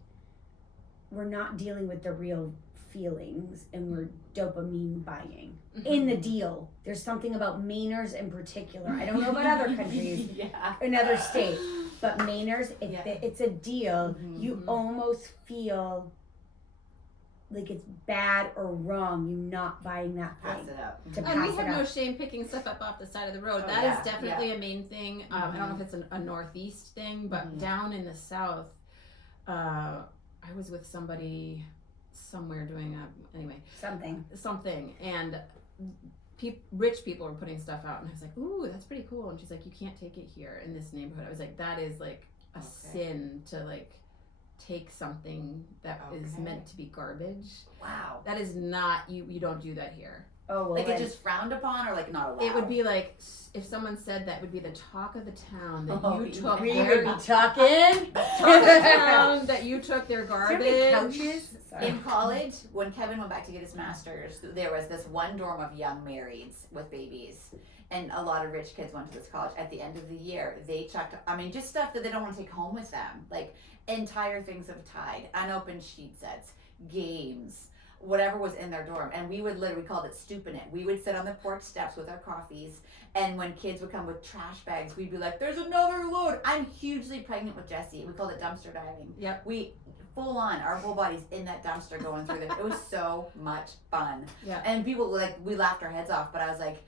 we're not dealing with the real feelings and we're dopamine buying in the deal. There's something about Mainers in particular. I don't know about other countries in other states, but Mainers, it's a deal. You almost feel like it's bad or wrong you not buying that Pass thing. it up. To And we pass have it no up. shame picking stuff up off the side of the road. Oh, That yeah, is definitely a main thing. I don't know if it's a northeast thing, but down in the south, I was with somebody somewhere doing something, and rich people were putting stuff out, and I was like, ooh, that's pretty cool. And she's like, you can't take it here in this neighborhood. I was like, that is like a sin to like take something that is meant to be garbage. Wow. That is not, you don't do that here. Oh, well, Like it's just frowned upon or like not allowed? It would be like if someone said that would be the talk of the town that you took we their would be talking. that you took their garbage. Couches. Sorry. In college, when Kevin went back to get his master's, there was this one dorm of young marrieds with babies. And a lot of rich kids went to this college. At the end of the year, they chucked, just stuff that they don't want to take home with them. Like entire things of Tide, unopened sheet sets, games, whatever was in their dorm. And we would literally, we called it stooping it. We would sit on the porch steps with our coffees. And when kids would come with trash bags, we'd be like, there's another load. I'm hugely pregnant with Jesse. We called it dumpster diving. Yep. We full on, our whole bodies in that dumpster going through them. It was so much fun. Yeah. And people we laughed our heads off, but I was like,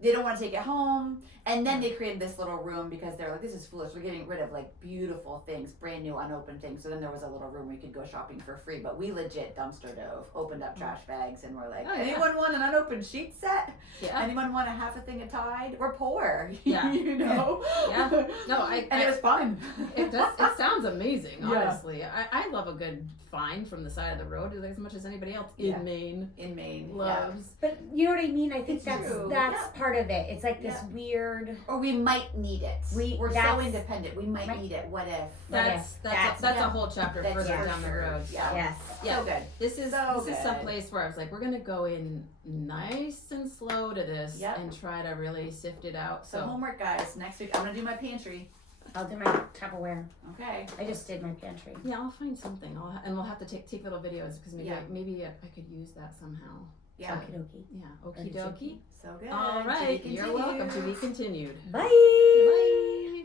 they don't want to take it home. And then they created this little room because they're like, this is foolish. We're getting rid of like beautiful things, brand new unopened things. So then there was a little room where you could go shopping for free. But we legit dumpster dove, opened up trash bags, and we're like, anyone want an unopened sheet set? Yeah. Anyone want a half a thing of Tide? We're poor. Yeah. You know? Yeah. No, and it was fun. It does. It sounds amazing. Yeah. Honestly, I love a good find from the side of the road as much as anybody else in Maine. In Maine. Loves. But you know what I mean? I think It's that's true. part of it. It's like this weird. Or we might need it. We're so that's- independent. We might need it. What if? That's a whole chapter That's further for down the sure. road. Yeah. Yes. Yeah. So good. This is So this is some good. place where I was like, we're gonna go in nice and slow to this and try to really sift it out. So homework, guys. Next week, I'm gonna do my pantry. I'll do my Tupperware. Okay. I just did my pantry. Yeah, I'll find something. And we'll have to take little videos because maybe I could use that somehow. Yeah. Okie dokie. Yeah. Okie dokie. So good. All To right. be You're continued. welcome. To be continued. Bye. Bye.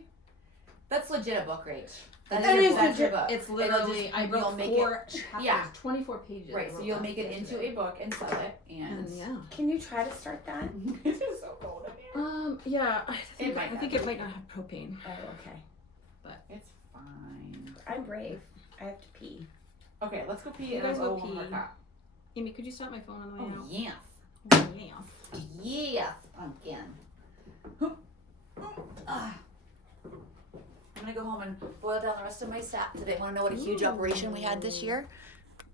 That's legit a book, Rach. That's That your, is that's your legit. book. It's literally, I you'll wrote make 4 chapters, yeah. 24 pages. Right, so you'll make it into a book and sell it, and yeah. Can you try to start that? this is so cold in here. Yeah, I think might it might not have propane. Oh, okay. It's fine. I'm brave. I have to pee. Okay, let's go pee You and guys I'll go go one more pee. cup. Amy, could you stop my phone on the way Oh out? yes, Oh, yeah. yes, pumpkin. Ah. I'm gonna go home and boil down the rest of my sap today. Want to know what a huge operation we had this year?